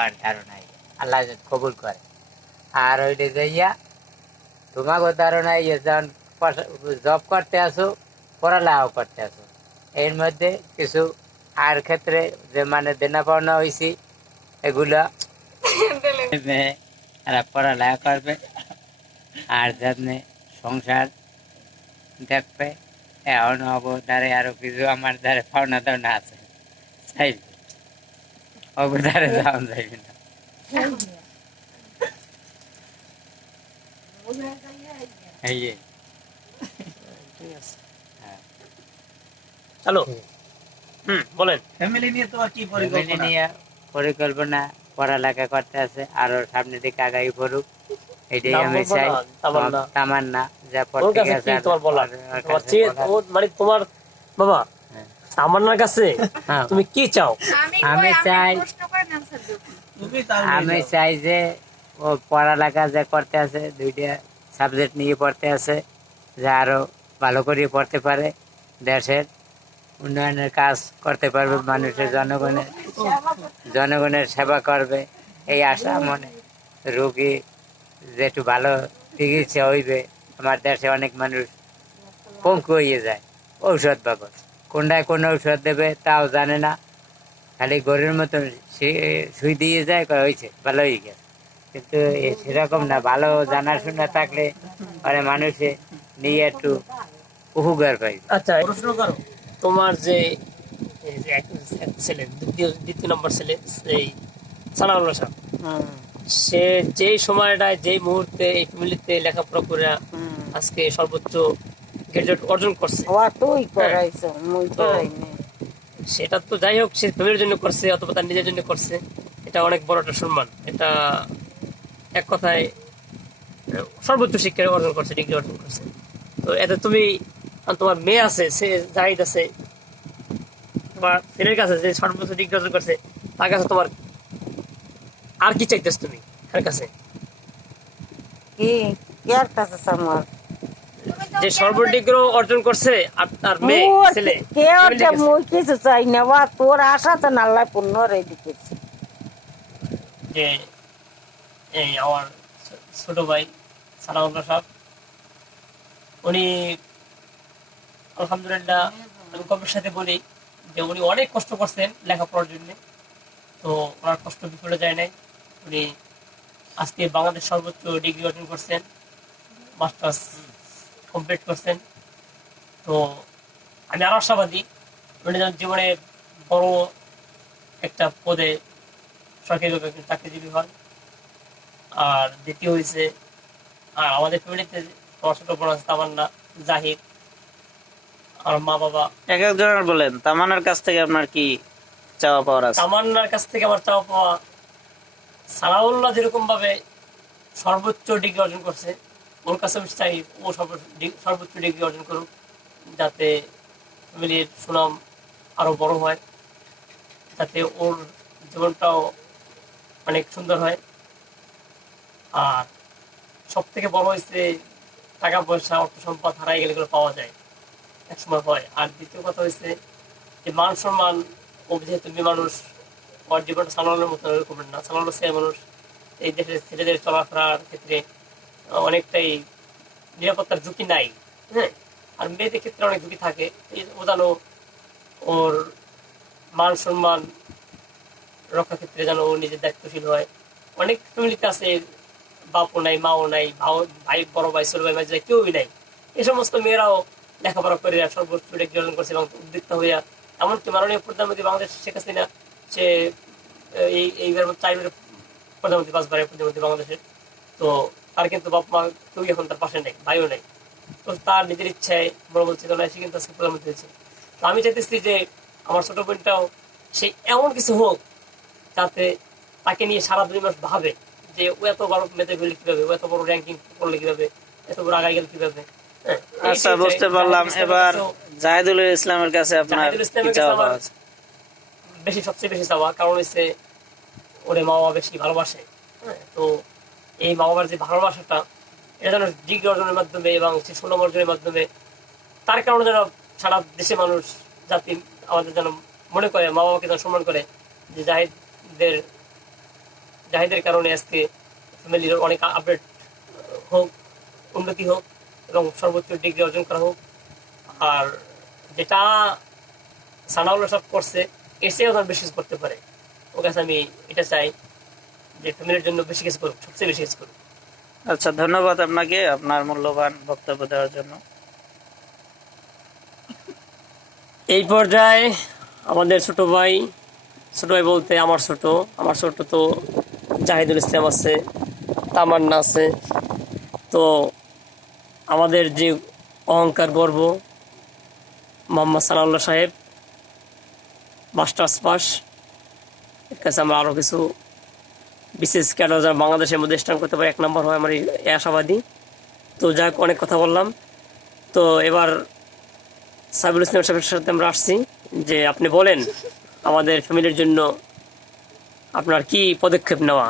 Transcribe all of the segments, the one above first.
আর ধারণাই আল্লাহ কবুল করে। আর ওইটা যাইয়া তোমাকে ধারণাই যখন জব করতে আসো, পড়ালেখাও করতে আসো, এর মধ্যে কিছু আর ক্ষেত্রে যে মানে দেনা পাওনা হয়েছি এগুলা পড়ালেখা করবে আর যাতে সংসার দেখবে। এখন অবধারে আরো কিছু আমার ধারে পাওনা দাওনা আছে, চাইবে অবধারে যাওয়া যাইবে না। হ্যালো, বলেন। ফ্যামিলি নিয়ে তো কি পরিকল্পনা পড়ালেখা করতে আছে, আরো সামনের দিকে আগাই পড়ুক, এটাই আমি চাই। তামান্না যা পড়তে গেছে মানে তোমার বাবা তামান্নার কাছে তুমি কি চাও? আমি চাই যে ও পড়ালেখা যে করতে আছে, দুইটা সাবজেক্ট নিয়ে পড়তে আছে, যে আরো ভালো করে পড়তে পারে, দেশের উন্নয়নের কাজ করতে পারবে, মানুষের জনগণের সেবা করবে, এই আশা মনে। রোগী যে একটু ভালো চিকিৎসা হইবে। আমার দেশে অনেক মানুষ পঙ্কু হয়ে যায় ঔষধ বাবদ, কোনটায় কোন ঔষধ দেবে তাও জানে না, খালি গরুর মতন সুই দিয়ে যায়, হয়েছে ভালো হয়ে গেছে। কিন্তু সেরকম না, ভালো জানাশোনা থাকলে মানে মানুষে নিয়ে একটু উপকার পাই। আচ্ছা, প্রশ্ন করো। তোমার যে ছেলে, দ্বিতীয় নম্বর ছেলে, সেই সানাউল্লাহ সাহেব, সে যেই সময়টায় যেই মুহূর্তে এই ফ্যামিলিতে লেখাপড়া করে আজকে সর্বোচ্চ গ্রাজুয়েট অর্জন করছে, সেটা তো যাই হোক সে ফ্যামিলির জন্য করছে অথবা তার নিজের জন্য করছে, এটা অনেক বড় একটা সম্মান। এটা এক কথায় সর্বোচ্চ শিক্ষা অর্জন করছে, ডিগ্রি অর্জন করছে। তো এতে তুমি, তোমার মেয়ে আছে, সে জাহিদ আছে, তোমার ছেলের কাছে যে সর্বোচ্চ ডিগ্রি অর্জন করছে, তার কাছে তোমার আর কি চাইতেছ তুমি তার কাছে? যে সর্বডিগ্রি অর্জন করছে আর তার মেয়ে ছেলে, কিছু চাই না, তোর আশাতে আল্লাহ পূর্ণ রেখেছে। যে এই আমার ছোট ভাই সানাউল্লাহ সাহেব, উনি আলহামদুলিল্লাহ, আমি গর্বের সাথে বলি যে উনি অনেক কষ্ট করছেন লেখাপড়ার জন্য। তো ওনার কষ্ট বিফলে যায় নাই। উনি আজকে বাংলাদেশ সর্বোচ্চ ডিগ্রি অর্জন করছেন, মাস্টার্স কমপ্লিট করছেন। তো আমি আর আশাবাদী উনি যেন জীবনে বড় একটা পদে সরকারিভাবে চাকরিজীবী হন। আর দ্বিতীয় হয়েছে, আর আমাদের ফ্যামিলিতে আমার ছোট বোন আছে তামান্না, জাহিদ, আর মা বাবা। এক একজনের বলেন, তামান্নার কাছ থেকে আপনার কি চাওয়া পাওয়ার আছে? তামান্নার কাছ থেকে আমার চাওয়া পাওয়া, সানাউল্লাহ যেরকম ভাবে সর্বোচ্চ ডিগ্রি অর্জন করছে, ওর কাছে আমি চাই ও সর্বোচ্চ ডিগ্রি অর্জন করুক, যাতে ফ্যামিলির সুনাম আরো বড় হয়, যাতে ওর জীবনটাও অনেক সুন্দর হয়। আর সব থেকে বড় হয়েছে, টাকা পয়সা অর্থ সম্পদ হারাই গেলে এগুলো পাওয়া যায়, একসময় হয়। আর দ্বিতীয় কথা হয়েছে যে মান সম্মান, ও যেহেতু মানুষ, ওর জীবনটা সানাউল্লাহর মতো এরকম না। সানাউল্লাহ সে মানুষ এই দেশের ছেলেদের চলাফেরার ক্ষেত্রে অনেকটাই নিরাপত্তার ঝুঁকি নাই, হ্যাঁ। আর মেয়েদের ক্ষেত্রে অনেক ঝুঁকি থাকে, ও যেন ওর মান সম্মান রক্ষার ক্ষেত্রে যেন ও নিজের দায়িত্বশীল হয়। অনেক ফ্যামিলিতে আছে বাপও নাই, মাও নাই, ভাই, বড় ভাই, ছোট ভাই, মাঝে কেউই নাই। এই সমস্ত মেয়েরাও লেখাপড়া করে সর্বোচ্চ ডিগ্রি অর্জন করছে এবং উদ্বৃত্ত হইয়া, এমনকি মাননীয় প্রধানমন্ত্রী বাংলাদেশ শেখ হাসিনা, সে এইবার 4 প্রধানমন্ত্রী, 5বারের প্রধানমন্ত্রী বাংলাদেশের। তো তার কিন্তু বাপ মা কেউ এখন তার পাশে নেই, ভাইও নেই। তো তার নিজের ইচ্ছায় বড় বলছে তো সে কিন্তু আজকে প্রধানমন্ত্রী হয়েছে। তো আমি চাইতেছি যে আমার ছোট বোনটাও সে এমন কিছু হোক যাতে তাকে নিয়ে সারা 2 মাস ভাবে যে ও এত বড় মেধা পেলে কিভাবে, ও এত বড় র্যাঙ্কিং করলে কিভাবে, এত বড় আগাই গেল কিভাবে। আচ্ছা, বুঝতে পারলাম। এবার জাহিদুল ইসলামের কাছে আপনার কি চাওয়া পাওয়া আছে? সবচেয়ে বেশি চাওয়া কারণ হচ্ছে ওরে মা বাবা বেশি ভালোবাসে, তো এই মা বাবার যে ভালোবাসাটা, এটা যেন ডিগ্রি অর্জনের মাধ্যমে এবং সে সুনাম অর্জনের মাধ্যমে, তার কারণে যেন সারা দেশে মানুষ, জাতি আমাদের যেন মনে করে, মা বাবাকে যেন সম্মান করে যে জাহিদের জাহিদের কারণে আজকে ফ্যামিলির অনেক আপডেট হোক, উন্নতি হোক এবং সর্বোচ্চ ডিগ্রি অর্জন করা হোক। আর যেটা সানাউল্লাহ সব করছে এর চেয়েও তার বেশি কিছু করতে পারে। ওর কাছে আমি এটা চাই যে ফ্যামিলির জন্য বেশি কিছু করুক, সবচেয়ে বেশি কিছু করুক। আচ্ছা, ধন্যবাদ আপনাকে আপনার মূল্যবান বক্তব্য দেওয়ার জন্য। এই পর্যায়ে আমাদের ছোট ভাই বলতে আমার ছোট তো জাহিদুল ইসলাম আছে, তামান্না আছে। তো আমাদের যে অহংকার গর্ব মোহাম্মদ সানাউল্লাহ সাহেব মাস্টার্স পাস, এর কাছে আমরা আরও কিছু বিশেষ ক্যাডার যারা বাংলাদেশের মধ্যে স্ট্যান্ড করতে পারে 1 নম্বর হয় আমার এই আশাবাদী। তো যাক, অনেক কথা বললাম। তো এবার সাইবুল ইসলাম সাহেবের সাথে আমরা আসছি যে আপনি বলেন আমাদের ফ্যামিলির জন্য আপনার কি পদক্ষেপ নেওয়া,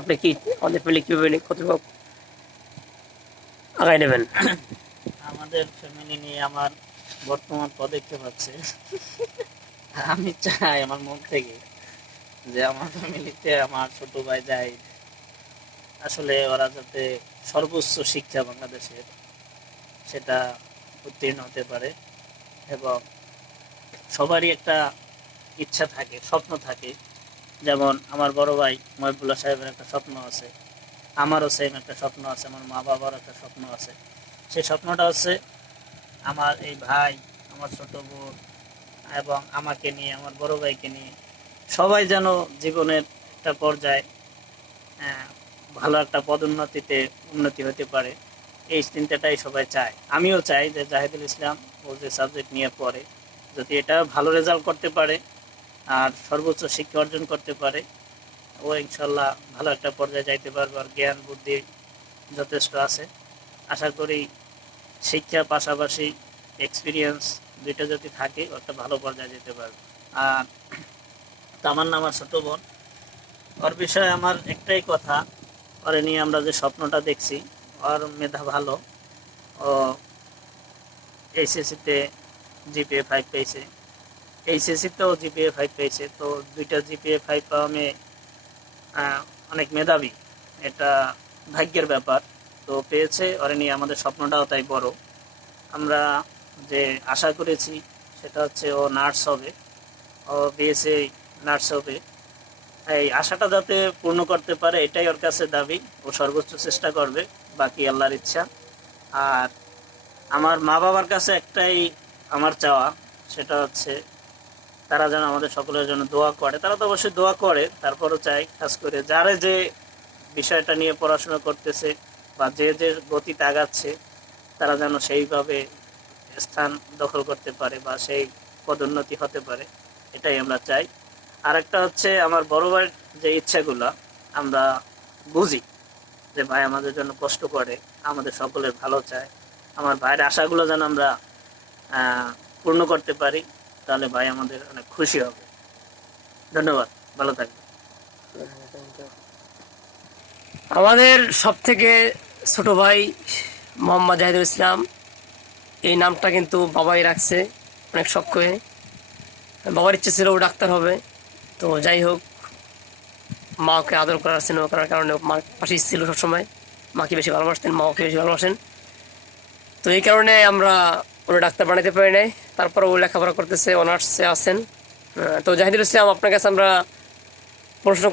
আপনি কি আমাদের ফ্যামিলি কীভাবে কতটুকু আগায় নেবেন? আমাদের ফ্যামিলি নিয়ে আমার বর্তমান পদক্ষেপ আছে, আমি চাই আমার মন থেকে যে আমার ফ্যামিলিতে আমার ছোট ভাই জাহিদ, আসলে ওরা যাতে সর্বোচ্চ শিক্ষা বাংলাদেশের সেটা উত্তীর্ণ হতে পারে। এবং সবারই একটা ইচ্ছা থাকে, স্বপ্ন থাকে। যেমন আমার বড় ভাই মহিবুল্লাহ সাহেবের একটা স্বপ্ন আছে, আমারও সেম একটা স্বপ্ন আছে, আমার মা বাবার একটা স্বপ্ন আছে। সেই স্বপ্নটা হচ্ছে আমার এই ভাই, আমার ছোট বোন এবং আমাকে নিয়ে, আমার বড় ভাইকে নিয়ে সবাই যেন জীবনের একটা পর্যায়ে ভালো একটা পদোন্নতিতে উন্নতি হতে পারে, এই চিন্তাটাই সবাই চায়। আমিও চাই যে জাহিদুল ইসলাম ও যে সাবজেক্ট নিয়ে পড়ে যদি এটা ভালো রেজাল্ট করতে পারে আর সর্বোচ্চ শিক্ষা অর্জন করতে পারে, ও ইনশাল্লাহ ভালো একটা পর্যায়ে যাইতে পারবে। আর জ্ঞান বুদ্ধি যথেষ্ট আছে। আশা করি শিক্ষার পাশাপাশি এক্সপিরিয়েন্স দুইটা যদি থাকে ও একটা ভালো পর্যায়ে যেতে পারবে। আর তামান্না আমার ছোট বোন, ওর বিষয়ে আমার একটাই কথা, ওরে নিয়ে আমরা যে স্বপ্নটা দেখছি, ওর মেধা ভালো। ও এইচএসসিতে জিপিএ 5 পেয়েছে, এইচএসসিতেও জিপিএ 5 পেয়েছে। তো দুইটা জিপিএ 5 পাওয়া মেয়ে অনেক মেধাবী, এটা ভাগ্যের ব্যাপার। তো পেয়েছে, ওরে নিয়ে আমাদের স্বপ্নটাও তাই বড়। আমরা যে আশা করেছি সেটা হচ্ছে ও নার্স হবে, ও বিএসসি নার্স হবে। এই আশাটা যাতে পূর্ণ করতে পারে এটাই ওর কাছে দাবি, ও সর্বোচ্চ চেষ্টা করবে, বাকি আল্লাহর ইচ্ছা। আর আমার মা বাবার কাছে একটাই আমার চাওয়া, সেটা হচ্ছে তারা যেন আমাদের সকলের জন্য দোয়া করে। তারা তো অবশ্যই দোয়া করে, তারপরও চাই খাস করে যারা যে বিষয়টা নিয়ে পড়াশোনা করতেছে বা যে যে গতিতে আগাচ্ছে, তারা যেন সেইভাবে স্থান দখল করতে পারে বা সেই পদোন্নতি হতে পারে, এটাই আমরা চাই। আর একটা হচ্ছে আমার বড় ভাইয়ের যে ইচ্ছাগুলো আমরা বুঝি যে ভাই আমাদের জন্য কষ্ট করে, আমাদের সকলের ভালো চায়। আমার ভাইয়ের আশাগুলো যেন আমরা পূর্ণ করতে পারি, তাহলে ভাই আমাদের অনেক খুশি হবে। ধন্যবাদ, ভালো থাকবেন। আমাদের সব থেকে ছোট ভাই মোহাম্মদ জাহিদুল ইসলাম, এই নামটা কিন্তু বাবাই রাখছে অনেক শখ করে। বাবার ইচ্ছে ছিল ও ডাক্তার হবে। তো যাই হোক, মাকে আদর করার স্নেহ করার কারণে মার পাশে ছিল সবসময়। মাকে বেশি ভালোবাসতেন, মাকে বেশি ভালোবাসেন। তো এই কারণে আমরা ওরা ডাক্তার বানাতে পারি নাই। তারপর ও লেখাপড়া করতেছে, অনার্সে আছেন। তো জাহিদুল ইসলাম, আপনার কাছে আমরা প্রশ্ন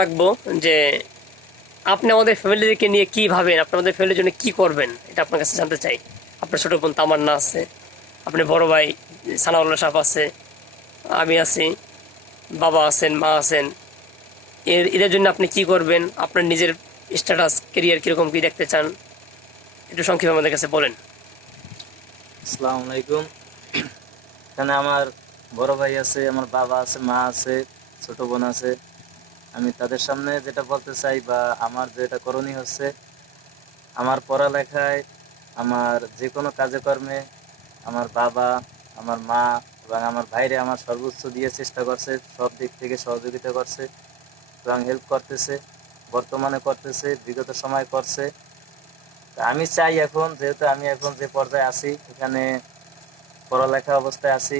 রাখবো যে আপনি আমাদের ফ্যামিলিকে নিয়ে কি ভাবেন, আপনি আমাদের ফ্যামিলির জন্য কি করবেন, এটা আপনার কাছে জানতে চাই। আপনার ছোট বোন তামান্না আছে, আপনি বড় ভাই সানাউল্লাহ সাহেব আছে, আমি আছি, বাবা আছেন, মা আছেন। এদের জন্য আপনি কি করবেন, আপনার নিজের স্ট্যাটাস কেরিয়ার কিরকম কি দেখতে চান, একটু সংক্ষেপে আমাদের কাছে বলেন। আসসালামু আলাইকুম। এখানে আমার বড় ভাই আছে, আমার বাবা আছে, মা আছে, ছোট বোন আছে। আমি তাদের সামনে যেটা বলতে চাই বা আমার যেটা করণীয় হচ্ছে, আমার পড়ালেখায়, আমার যে কোনো কাজে কর্মে আমার বাবা, আমার মা এবং আমার ভাইরে আমার সর্বোচ্চ দিয়ে চেষ্টা করছে, সব দিক থেকে সহযোগিতা করছে এবং হেল্প করতেছে, বর্তমানে করতেছে, বিগত সময় করছে। আমি চাই এখন, যেহেতু আমি এখন যে পর্যায়ে আছি, এখানে পড়ালেখা অবস্থায় আছি,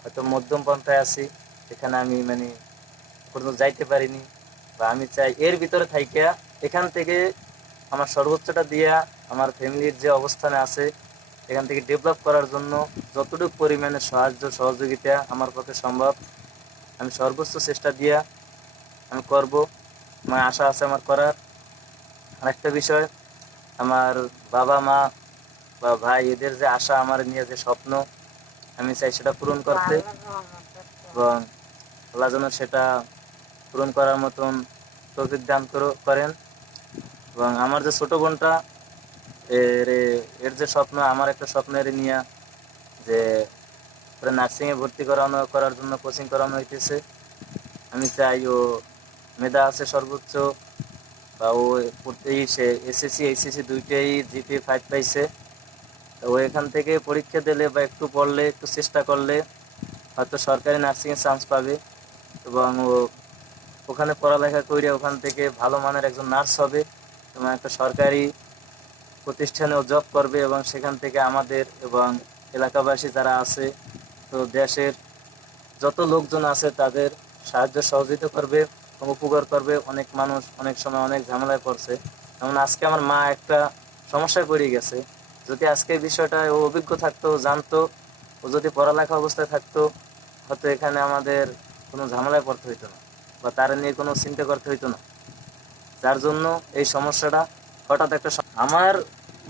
হয়তো মধ্যম পন্থায় আছি, এখানে আমি মানে পর্যন্ত যাইতে পারিনি, বা আমি চাই এর ভিতরে থাইকা এখান থেকে আমার সর্বোচ্চটা দিয়া আমার ফ্যামিলির যে অবস্থানে আছে এখান থেকে ডেভেলপ করার জন্য যতটুকু পরিমাণে সাহায্য সহযোগিতা আমার পক্ষে সম্ভব আমি সর্বোচ্চ চেষ্টা দিয়া আমি করব। আমার আশা আছে আমার করার। আরেকটা বিষয়, আমার বাবা মা বা ভাই এদের যে আশা আমার নিয়ে যে স্বপ্ন আমি চাই সেটা পূরণ করতে, এবং আল্লাহ যেন সেটা পূরণ করার মতন তৌফিক দান করেন। এবং আমার যে ছোট বোনটা এর এর যে স্বপ্ন, আমার একটা স্বপ্নের নিয়ে যে নার্সিং এ ভর্তি করার জন্য কোচিং করানো হইতেছে। আমি চাই ও মেধা আছে সর্বোচ্চ, বা ও পড়তেই সে এসএসসি এইচএসসি দুইটাই জিপিএ 5 পাইছে। তো ও এখান থেকে পরীক্ষা দিলে বা একটু পড়লে একটু চেষ্টা করলে হয়তো সরকারি নার্সিং এর চান্স পাবে, এবং ও ওখানে পড়ালেখা করে ওখান থেকে ভালো মানের একজন নার্স হবে এবং একটা সরকারি প্রতিষ্ঠানেও জব করবে, এবং সেখান থেকে আমাদের এবং এলাকাবাসী যারা আছে তো দেশের যত লোকজন আছে তাদের সাহায্য সহযোগিতা করবে এবং উপকার করবে। অনেক মানুষ অনেক সময় অনেক ঝামেলায় পড়ছে, যেমন আজকে আমার মা একটা সমস্যায় পড়ে গেছে। যদি আজকে এই বিষয়টা ও অভিজ্ঞ থাকতো, জানতো, ও যদি পড়ালেখা অবস্থায় থাকতো হয়তো এখানে আমাদের কোনো ঝামেলায় পড়তে হইতো না বা তার নিয়ে কোনো চিন্তা করতে হইতো না। যার জন্য এই সমস্যাটা হঠাৎ একটা আমার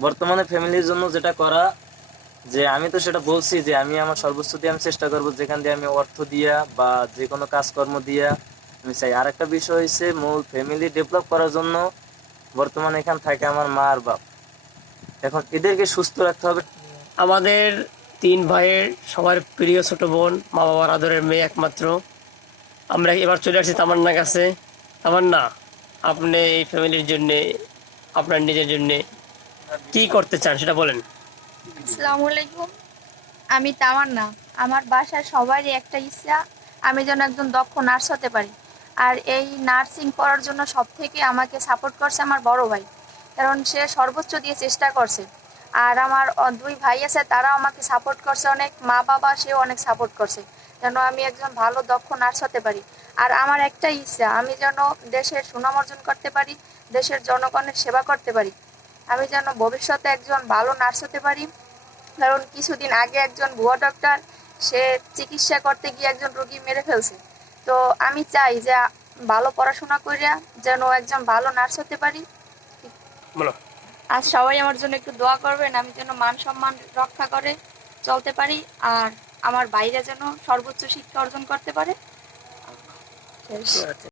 বর্তমানে ফ্যামিলির জন্য যেটা করা, যে আমি তো সেটা বলছি যে আমি আমার সর্বোচ্চ দিয়ে আমি চেষ্টা করবো যেখান দিয়ে আমি অর্থ দিয়া বা যে কোনো কাজকর্ম দিয়া আমি চাই। আর একটা বিষয় হচ্ছে মূল ফ্যামিলি ডেভেলপ করার জন্য বর্তমানে এখানে থাকে আমার মা আর বাপ, এখন এদেরকে সুস্থ রাখতে হবে। আমাদের 3 ভাইয়ের সবার প্রিয় ছোট বোন, মা বাবার আদরের মেয়ে একমাত্র। আমরা এবার চলে আসছি তামান্নার কাছে। তামান্না, আপনি এই ফ্যামিলির জন্য, আপনার নিজের জন্য কি করতে চান সেটা বলেন। আসসালামু আলাইকুম। আমি তামান্না। আমার বাসার সবারই একটা ইচ্ছা আমি যেন একজন দক্ষ নার্স হতে পারি। আর এই নার্সিং পড়ার জন্য সব থেকে আমাকে সাপোর্ট করছে আমার বড় ভাই, কারণ সে সর্বোচ্চ দিয়ে চেষ্টা করছে। আর আমার 2 ভাই আছে, তারাও আমাকে সাপোর্ট করছে অনেক। মা বাবা সেও অনেক সাপোর্ট করছে যেন আমি একজন ভালো দক্ষ নার্স হতে পারি। আর আমার একটা ইচ্ছা আমি যেন দেশের সুনাম অর্জন করতে পারি, দেশের জনগণের সেবা করতে পারি। আমি যেন ভবিষ্যতে একজন ভালো নার্স হতে পারি, কারণ কিছুদিন আগে একজন ভুয়া ডক্টর সে চিকিৎসা করতে গিয়ে একজন রোগী মেরে ফেলছে। তো আমি চাই যে ভালো পড়াশোনা করিয়া যেন একজন ভালো নার্স হতে পারি। বলো। আর সবাই আমার জন্য একটু দোয়া করবেন, আমি যেন মান সম্মান রক্ষা করে চলতে পারি, আর আমার বাইরে যেন সর্বোচ্চ শিক্ষা অর্জন করতে পারে। শেষ। আচ্ছা।